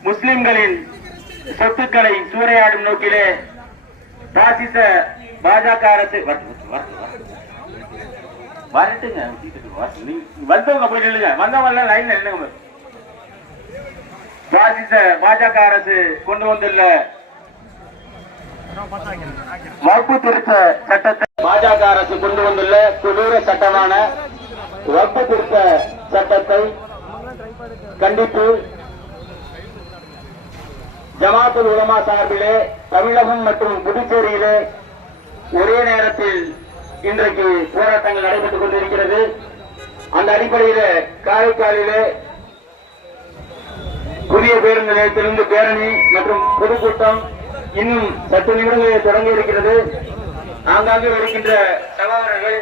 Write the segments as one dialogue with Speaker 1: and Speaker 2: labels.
Speaker 1: முஸ்லிம்களின் சொத்துக்களை சூறையாடும் நோக்கிலே பாசிச பாஜக அரசு வரட்டுங்க வந்தவங்க போய் நில்லுங்க. வந்தவங்க லைன்ல நில்லுங்க பாசிச பாஜக அரசு கொண்டு வந்துள்ள வகுப்பு திருத்த சட்டத்தை பாஜக அரசு கொண்டு வந்துள்ள கொடூர சட்டமான வகுப்பு திருத்த சட்டத்தை கண்டித்து ஜமாத்துல் உலமா சார்பிலே தமிழகம் மற்றும் புதுச்சேரியிலே ஒரே நேரத்தில் இன்றைக்கு போராட்டங்கள் நடைபெற்றுக் கொண்டிருக்கிறது. அந்த அடிப்படையில காரைக்காலிலே புதிய பேருந்து நிலையத்திலிருந்து பேரணி மற்றும் பொதுக்கூட்டம் இன்னும் சற்று நிமிடங்களில் தொடங்க இருக்கிறது. ஆங்காங்கே வருகின்ற சகோதரர்கள்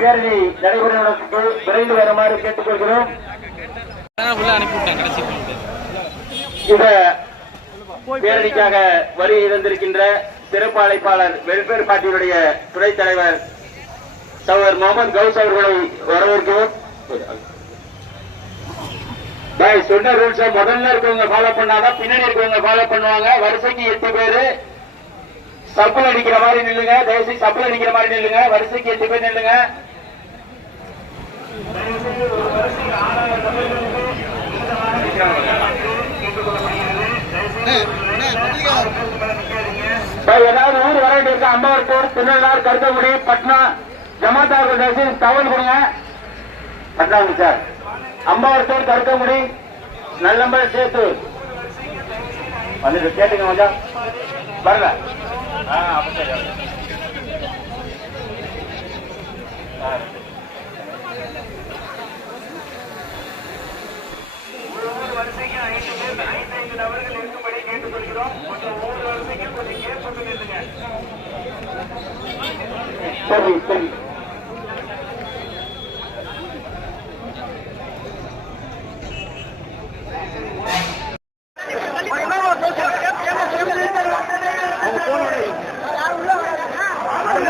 Speaker 1: பேரணி நடைபெறுவதற்கு விரைந்து வருமாறு கேட்டுக்கொள்கிறோம். பேரணிக்காக வருகை இருந்திருக்கின்ற சிறப்பு அழைப்பாளர் வெல்பேர் பார்ட்டியுடைய துணைத் தலைவர் சகோதரர் முகமது கவுஸ் அவர்களை வரவேற்கிறோம். சொன்ன ரூல்ஸ் முதல்ல இருக்கவங்க ஃபாலோ பண்ணாதான் பின்னாடி இருக்கவங்க ஃபாலோ பண்ணுவாங்க. வரிசைக்கு எட்டு பேரு. சப்பிள் அடிக்கிற மாதிரி நில்லுங்க. தயவுசெய்து சப்பிள் அடிக்கிற மாதிரி நில்லுங்க. வரிசைக்கு எட்டு பேர் நில்லுங்க. ஏதாவது ஊர் வர வேண்டியிருக்க அம்பாவூர் திருநள்ளார் கருத்தங்குடி பட்னா ஜமாத்தா தயவுசெய்து தகவல் கொடுங்க. பட்னாங்க சார். அம்பாவூர் கருத்தங்குடி நல்லம்பல் சேத்தூர் வந்துட்டு கேட்டுங்க கொஞ்சம் வரல. ஆ அப்ப ஆ, சரி சரி
Speaker 2: உள்ள உள்ள வாங்க ஆ, ஆ.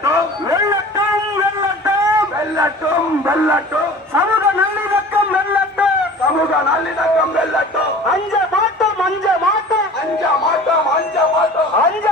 Speaker 3: வெல்லட்டும் வெல்லட்டும் வெல்லட்டும் வெல்லட்டும் வெல்லட்டும் சமூக நல்லிணக்கம் வெல்லட்டும் சமூக நல்லிணக்கம் வெல்லட்டும் அஞ்ச மாட்டோம் அஞ்ச மாட்டோம். அஞ்ச மாட்டோம் அஞ்ச மாட்டோம். அஞ்ச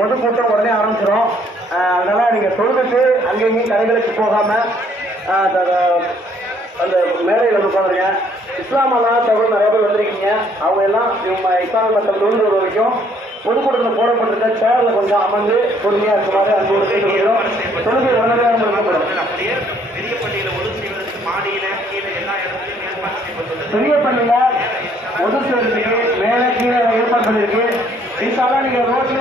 Speaker 4: பொதுக்கூட்டம் உடனே ஆரம்பிச்சிடும் அதனால நீங்க தொழுதுட்டு அங்கே இங்கேயும் கடைகளுக்கு போகாம அந்த அந்த மேடையில் உட்காந்துருங்க. இஸ்லாம் அல்லாத தகவல் நிறைய பேர் வந்திருக்கீங்க. அவங்க எல்லாம் இவங்க இஸ்லாமிய மக்கள் தொழுது வரைக்கும் பொதுக்கூட்டத்தில் போடப்பட்டிருந்த சேரில் கொஞ்சம் அமர்ந்து பொறுமையா இருக்குமாறு அன்போடு கேட்டுக்கொள்கிறோம் தொழுகை உடனே முடிக்கப்படும்
Speaker 5: பெரிய பள்ளியில ஒதுக்கு கீழே
Speaker 4: ஒதுக்குறதுக்கு மேலே கீழே ஏற்பாடு பண்ணிருக்கு இன்ஷால்லா நீங்க ரோட்ல